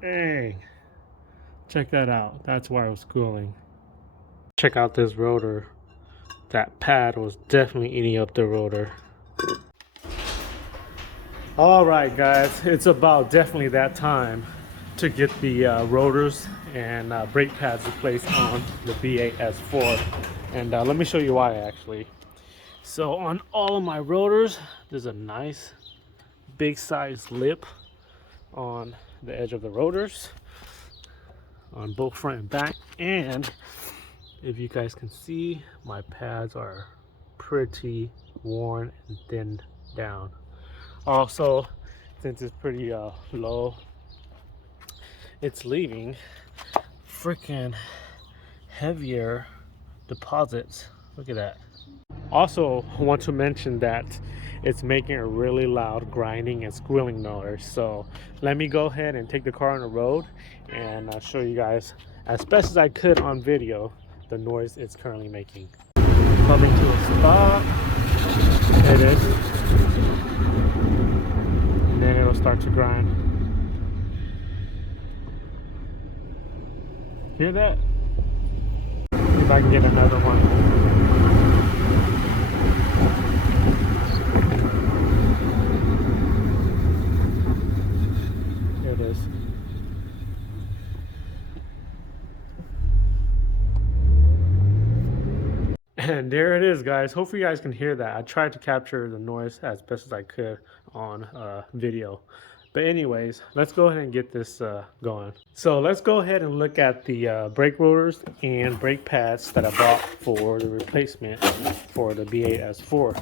Dang. Check that out. That's why it was cooling. Check out this rotor. That pad was definitely eating up the rotor. Alright guys, it's about definitely that time to get the rotors and brake pads replaced on the B8 S4. And let me show you why actually. So on all of my rotors, there's a nice big size lip on the edge of the rotors on both front and back, and if you guys can see, my pads are pretty worn and thinned down. Also, since it's pretty low, it's leaving freaking heavier deposits. Look at that. Also want to mention that it's making a really loud grinding and squealing noise. So let me go ahead and take the car on the road and I'll show you guys as best as I could on video the noise it's currently making. Coming to a stop. There it is. And then it'll start to grind. Hear that? See if I can get another one. And there it is, guys. Hopefully you guys can hear that. I tried to capture the noise as best as I could on video. But anyways, let's go ahead and get this going. So let's go ahead and look at the brake rotors and brake pads that I bought for the replacement for the B8 S4.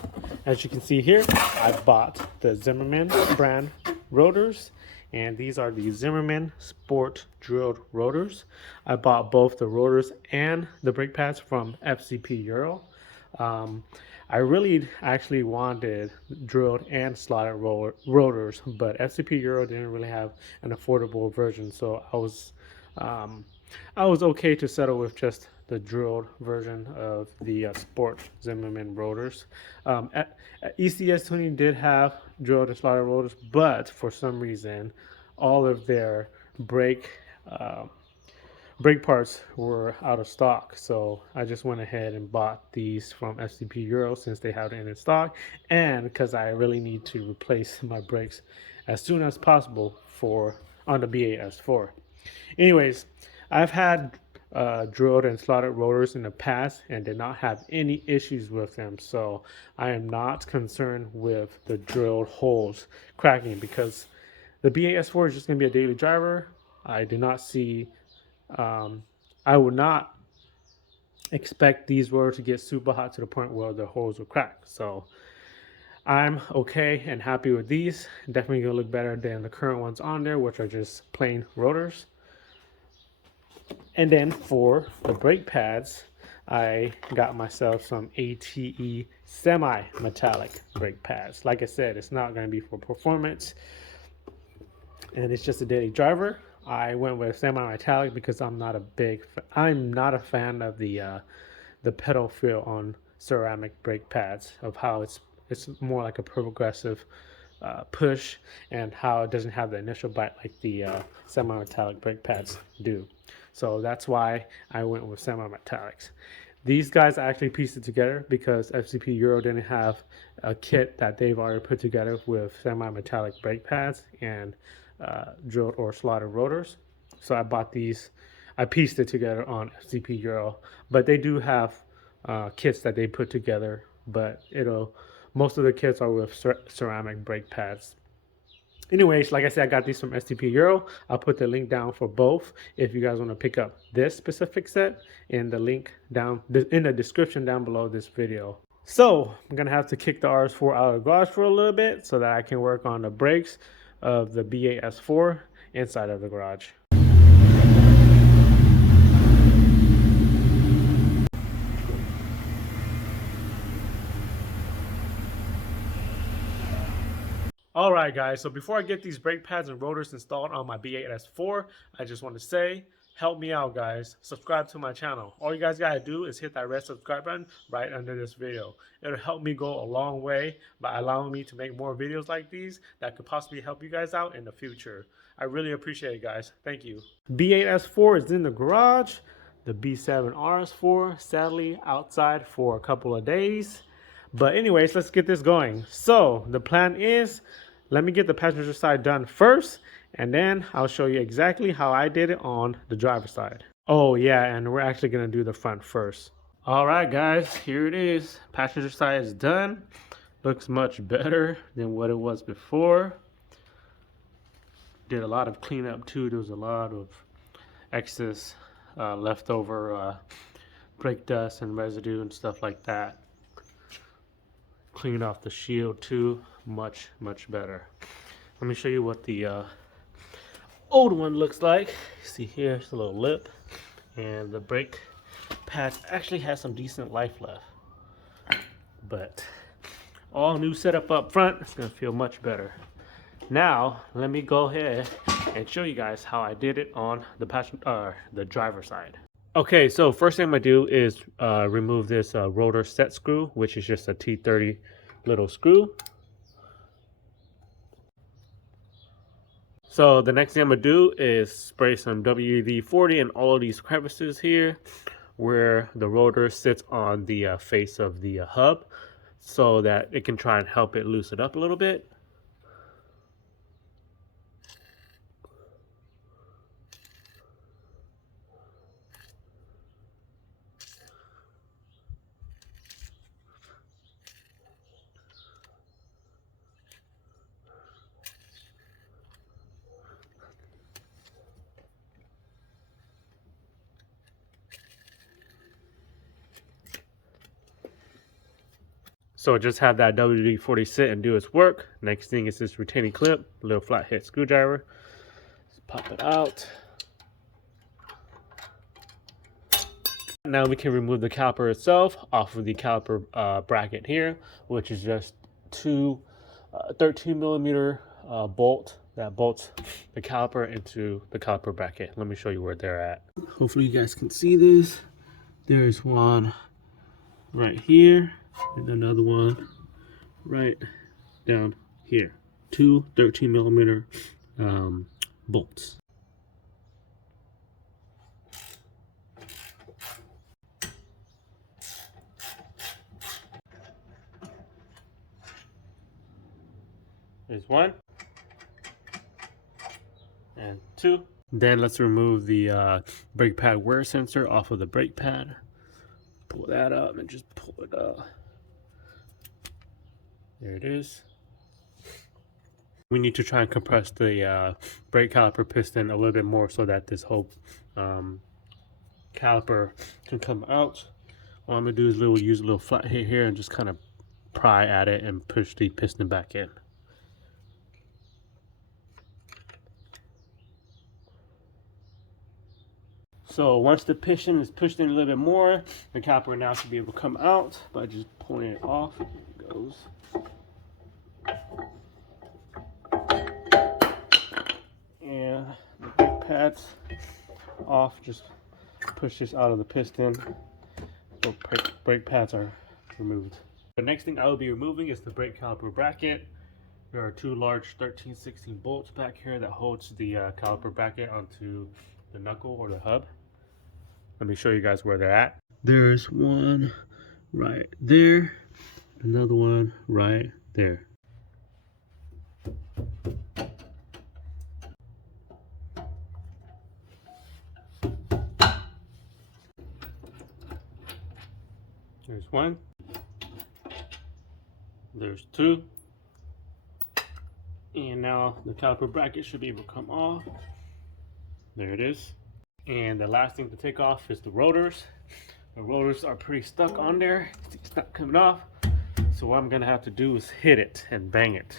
As you can see here, I bought the Zimmerman brand rotors, and these are the Zimmerman Sport drilled rotors. I bought both the rotors and the brake pads from FCP Euro. I really actually wanted drilled and slotted rotors, but FCP Euro didn't really have an affordable version, so I was okay to settle with just the drilled version of the Sport Zimmerman rotors. ECSTuning did have drilled and slotted rotors, but for some reason, all of their brake parts were out of stock, so I just went ahead and bought these from FCP Euro since they have it in stock, and because I really need to replace my brakes as soon as possible on the B8 S4. Anyways, I've had drilled and slotted rotors in the past and did not have any issues with them, so I am not concerned with the drilled holes cracking because the B8 S4 is just going to be a daily driver. I do not see I would not expect these rotors to get super hot to the point where the holes will crack. So I'm okay and happy with these. Definitely gonna look better than the current ones on there, which are just plain rotors. And then for the brake pads, I got myself some ATE semi-metallic brake pads. Like I said, it's not gonna be for performance, and it's just a daily driver. I went with semi-metallic because I'm not a fan of the pedal feel on ceramic brake pads, of how it's more like a progressive push, and how it doesn't have the initial bite like the semi-metallic brake pads do. So that's why I went with semi-metallics. These guys actually pieced it together because FCP Euro didn't have a kit that they've already put together with semi-metallic brake pads and drilled or slotted rotors. So I bought these. I pieced it together on FCP Euro, but they do have kits that they put together, but most of the kits are with ceramic brake pads. Anyways, like I said, I got these from FCP Euro. I'll put the link down for both if you guys want to pick up this specific set, in the link down in the description down below this video. So I'm gonna have to kick the RS4 out of the garage for a little bit so that I can work on the brakes of the B8 S4 inside of the garage. All right, guys, so before I get these brake pads and rotors installed on my B8 S4, I just want to say, help me out, guys. Subscribe to my channel. All you guys gotta do is hit that red subscribe button right under this video. It'll help me go a long way by allowing me to make more videos like these that could possibly help you guys out in the future. I really appreciate it, guys. Thank you. B8 S4 is in the garage. The B7 RS4 sadly outside for a couple of days. But anyways, let's get this going. So the plan is, let me get the passenger side done first, and then I'll show you exactly how I did it on the driver's side. Oh yeah, and we're actually gonna do the front first. All right, guys, here it is. Passenger side is done. Looks much better than what it was before. Did a lot of cleanup too. There was a lot of excess leftover brake dust and residue and stuff like that. Cleaned off the shield too. Much better. Let me show you what the old one looks like. See here, it's a little lip, and the brake pad actually has some decent life left. But all new setup up front. It's gonna feel much better. Now let me go ahead and show you guys how I did it on the driver side. Okay, so first thing I'm gonna do is remove this rotor set screw, which is just a T30 little screw. So the next thing I'm gonna do is spray some WD-40 in all of these crevices here where the rotor sits on the face of the hub, so that it can try and help it loosen up a little bit. So just have that WD-40 sit and do its work. Next thing is this retaining clip, a little flathead screwdriver. Just pop it out. Now we can remove the caliper itself off of the caliper bracket here, which is just two 13mm bolt that bolts the caliper into the caliper bracket. Let me show you where they're at. Hopefully you guys can see this. There's one right here and another one right down here. Two 13mm bolts. There's one and two. Then let's remove the brake pad wear sensor off of the brake pad. Pull that up and just pull it up. There it is. We need to try and compress the brake caliper piston a little bit more so that this whole caliper can come out. What I'm gonna do is use a little flathead here and just kind of pry at it and push the piston back in. So once the piston is pushed in a little bit more, the caliper now should be able to come out by just pulling it off. Here it goes. And the brake pads off, just push this out of the piston. So brake pads are removed. The next thing I will be removing is the brake caliper bracket. There are two large 13/16 bolts back here that holds the caliper bracket onto the knuckle or the hub. Let me show you guys where they're at. There's one right there, another one right there. There's one. There's two. And now the caliper bracket should be able to come off. There it is. And the last thing to take off is the rotors. The rotors are pretty stuck on there. It's not coming off. So what I'm gonna have to do is hit it and bang it.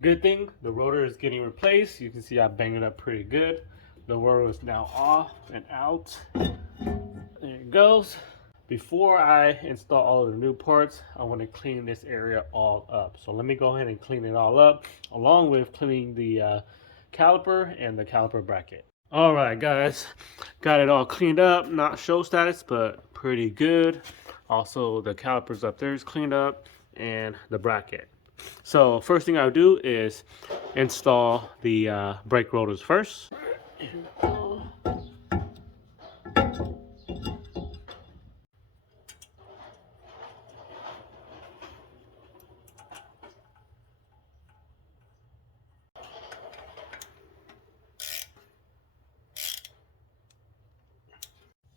Good thing the rotor is getting replaced. You can see I banged it up pretty good. The rotor is now off and out. There it goes. before I install all of the new parts, I want to clean this area all up. So let me go ahead and clean it all up, along with cleaning the caliper and the caliper bracket. All right, guys, got it all cleaned up. Not show status, but pretty good. Also, the calipers up there is cleaned up, and the bracket. So first thing I'll do is install the brake rotors first.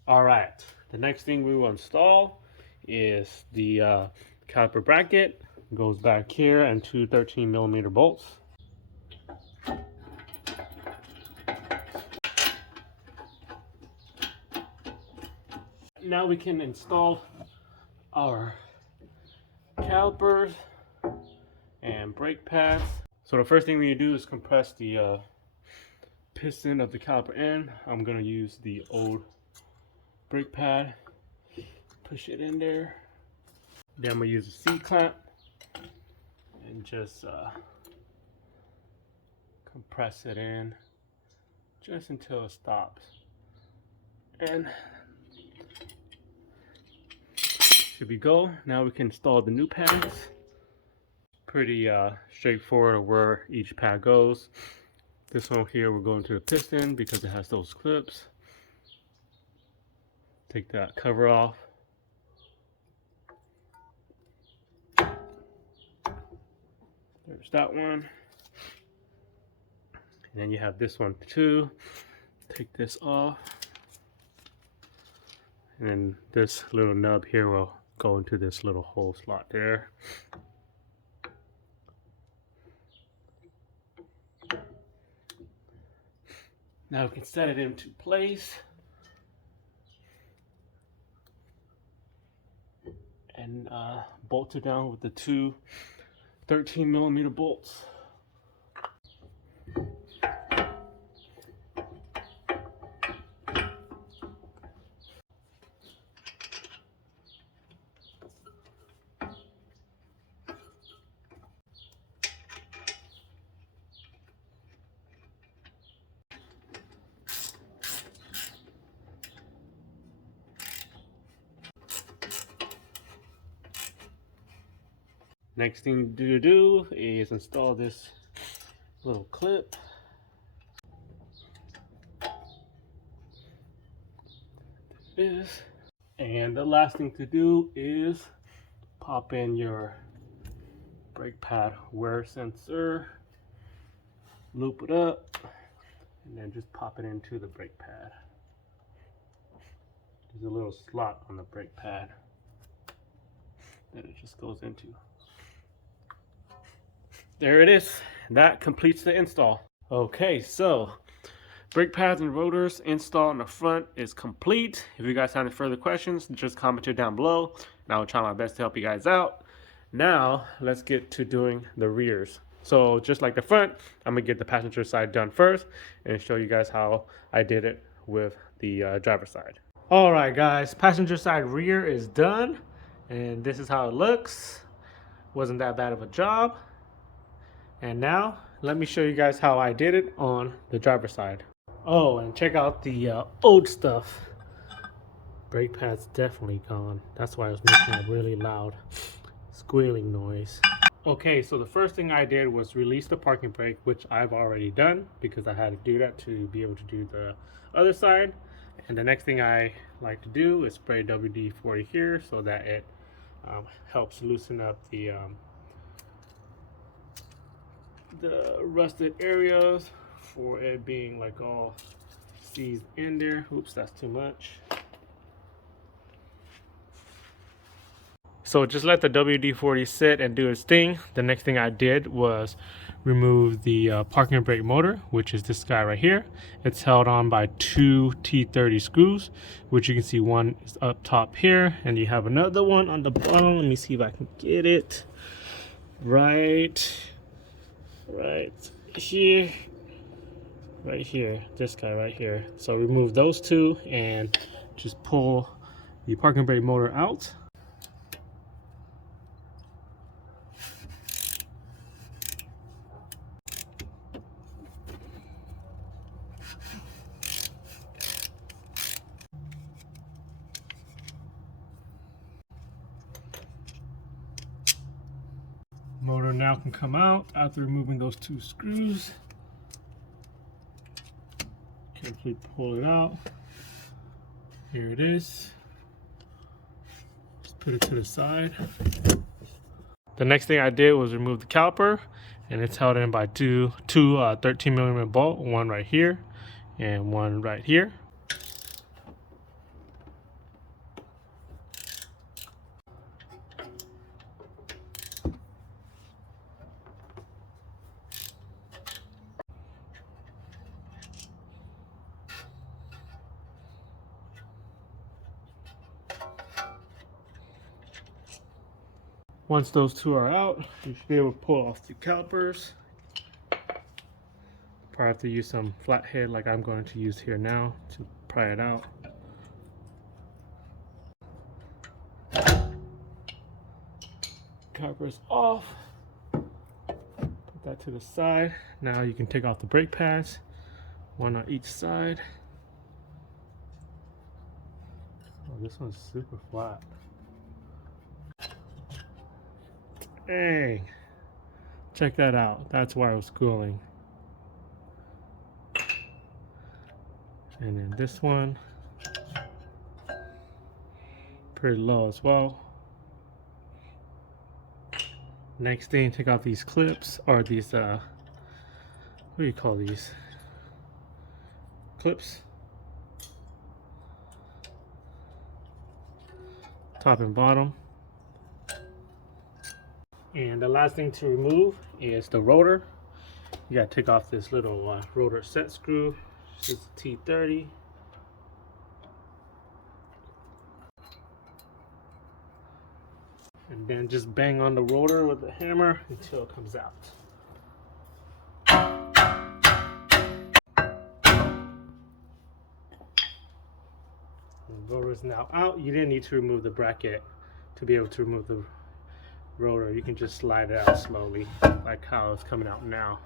All right, the next thing we will install is the caliper bracket. It goes back here and two 13mm bolts. Now we can install our calipers and brake pads. So the first thing we do is compress the piston of the caliper in. I'm gonna use the old brake pad, push it in there. Then I'm gonna use a C-clamp and just compress it in just until it stops. And should we go? Now we can install the new pads. Pretty straightforward where each pad goes. This one here will go into the piston because it has those clips. Take that cover off. There's that one. And then you have this one too. Take this off. And then this little nub here will go into this little hole slot there. Now we can set it into place. And bolt it down with the two 13mm bolts. Next thing to do is install this little clip. This. And the last thing to do is pop in your brake pad wear sensor, loop it up, and then just pop it into the brake pad. There's a little slot on the brake pad that it just goes into. There it is. That completes the install. Okay, so brake pads and rotors install in the front is complete. If you guys have any further questions, just comment it down below and I will try my best to help you guys out. Now let's get to doing the rears. So just like the front, I'm gonna get the passenger side done first and show you guys how I did it with the driver side. All right guys, passenger side rear is done and this is how it looks. Wasn't that bad of a job. And now let me show you guys how I did it on the driver's side. Oh, and check out the old stuff. Brake pad's definitely gone. That's why I was making a really loud squealing noise. Okay, so the first thing I did was release the parking brake, which I've already done because I had to do that to be able to do the other side. And the next thing I like to do is spray WD-40 here so that it helps loosen up the rusted areas for it being like all seized in there. Oops, that's too much. So just let the WD-40 sit and do its thing. The next thing I did was remove the parking brake motor, which is this guy right here. It's held on by two T30 screws, which you can see one is up top here and you have another one on the bottom. Let me see if I can get it right here, this guy right here. So remove those two and just pull the parking brake motor out. Motor now can come out after removing those two screws. Carefully pull it out. Here it is. Just put it to the side. The next thing I did was remove the caliper, and it's held in by two 13mm bolt, one right here and one right here. Once those two are out, you should be able to pull off the calipers. Probably have to use some flathead like I'm going to use here now to pry it out. Calipers off. Put that to the side. Now you can take off the brake pads, one on each side. Oh, this one's super flat. Dang, check that out. That's why it was cooling. And then this one, pretty low as well. Next thing, take off these clips, or these what do you call these? Clips. Top and bottom. And the last thing to remove is the rotor. You gotta take off this little rotor set screw. This is T30. And then just bang on the rotor with the hammer until it comes out. The rotor is now out. You didn't need to remove the bracket to be able to remove the rotor. You can just slide it out slowly, like how it's coming out now.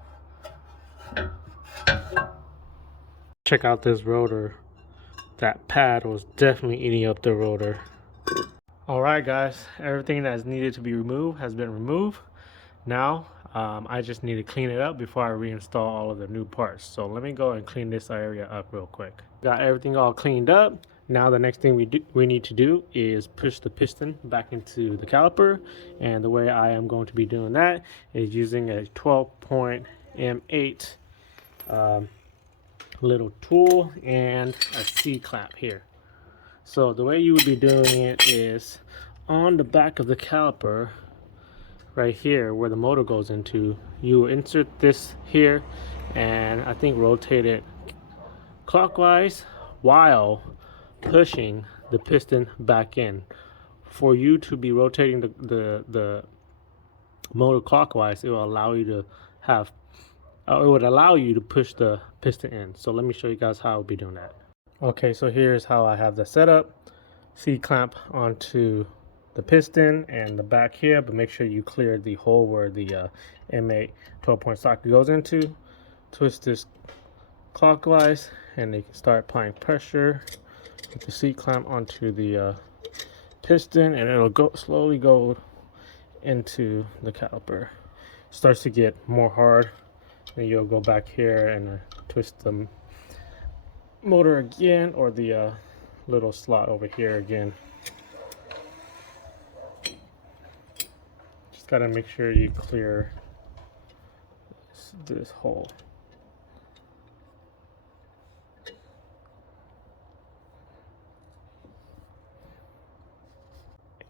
Check out this rotor. That pad was definitely eating up the rotor. Alright guys, everything that is needed to be removed has been removed. Now I just need to clean it up before I reinstall all of the new parts. So let me go and clean this area up real quick. Got everything all cleaned up. Now the next thing we need to do is push the piston back into the caliper, and the way I am going to be doing that is using a 12-point M8 little tool and a C-clamp here. So the way you would be doing it is on the back of the caliper right here where the motor goes into, you insert this here and I think rotate it clockwise while pushing the piston back in. For you to be rotating the motor clockwise, it will allow you to have it would allow you to push the piston in. So let me show you guys how I'll be doing that. Okay, so here's how I have the setup. C-clamp onto the piston and the back here, but make sure you clear the hole where the M8 12-point socket goes into. Twist this clockwise and you can start applying pressure with the C-clamp onto the piston, and it'll slowly go into the caliper. Starts to get more hard, and you'll go back here and twist the motor again, or the little slot over here again. Just gotta make sure you clear this hole.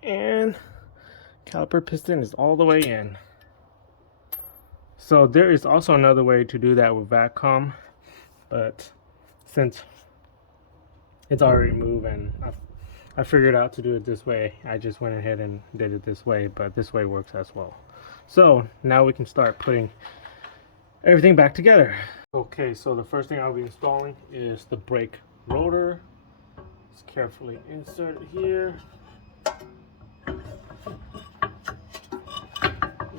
And caliper piston is all the way in. So there is also another way to do that with VACCOM, but since it's already moved and I figured out to do it this way, I just went ahead and did it this way, but this way works as well. So now we can start putting everything back together. Okay, so the first thing I'll be installing is the brake rotor. Just carefully insert it here.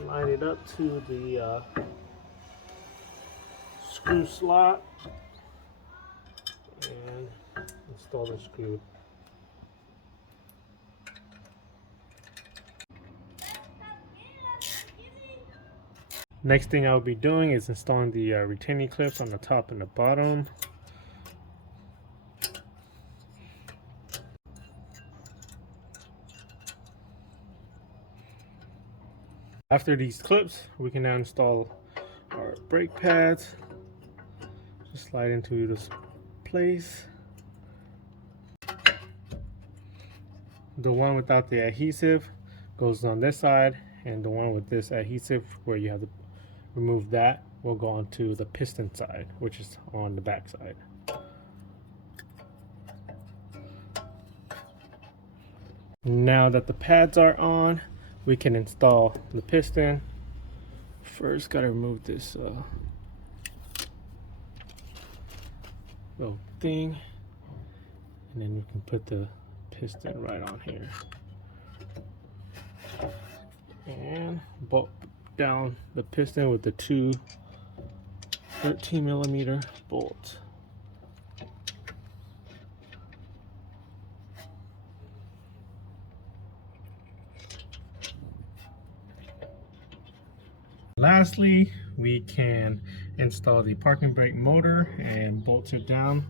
Line it up to the screw slot and install the screw. Next thing I'll be doing is installing the retaining clips on the top and the bottom. After these clips, we can now install our brake pads. Just slide into this place. The one without the adhesive goes on this side, and the one with this adhesive where you have to remove that will go onto the piston side, which is on the back side. Now that the pads are on, we can install the piston. First, gotta remove this little thing, and then we can put the piston right on here and bolt down the piston with the two 13mm bolts. Lastly, we can install the parking brake motor and bolt it down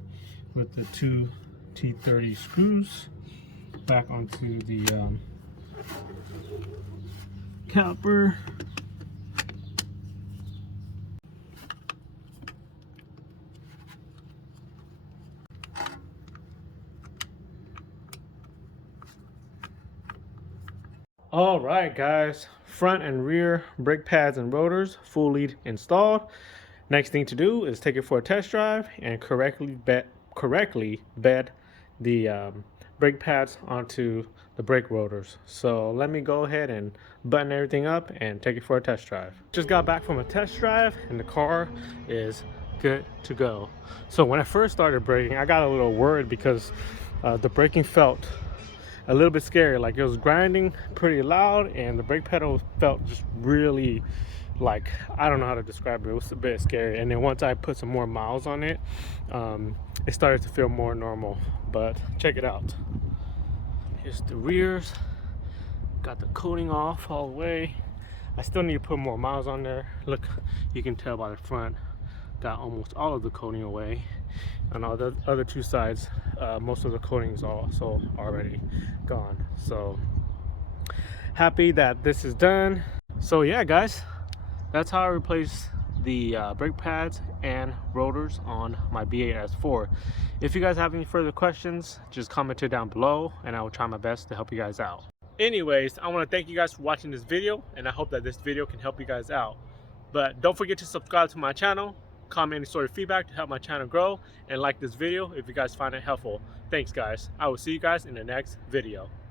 with the two T30 screws back onto the caliper. All right, guys, front and rear brake pads and rotors fully installed. Next thing to do is take it for a test drive and correctly bed the brake pads onto the brake rotors. So let me go ahead and button everything up and take it for a test drive. Just got back from a test drive and the car is good to go. So when I first started braking, I got a little worried because the braking felt a little bit scary. Like, it was grinding pretty loud and the brake pedal felt just really, like, I don't know how to describe it. It was a bit scary. And then once I put some more miles on it, it started to feel more normal. But check it out. Here's the rears. Got the coating off all the way. I still need to put more miles on there. Look, you can tell by the front, got almost all of the coating away. And on the other two sides, most of the coating is also already gone. So happy that this is done. So yeah, guys, that's how I replace the brake pads and rotors on my B8 S4. If you guys have any further questions, just comment it down below and I will try my best to help you guys out. Anyways, I want to thank you guys for watching this video, and I hope that this video can help you guys out. But don't forget to subscribe to my channel, comment any sort of feedback to help my channel grow, and like this video if you guys find it helpful. Thanks, guys. I will see you guys in the next video.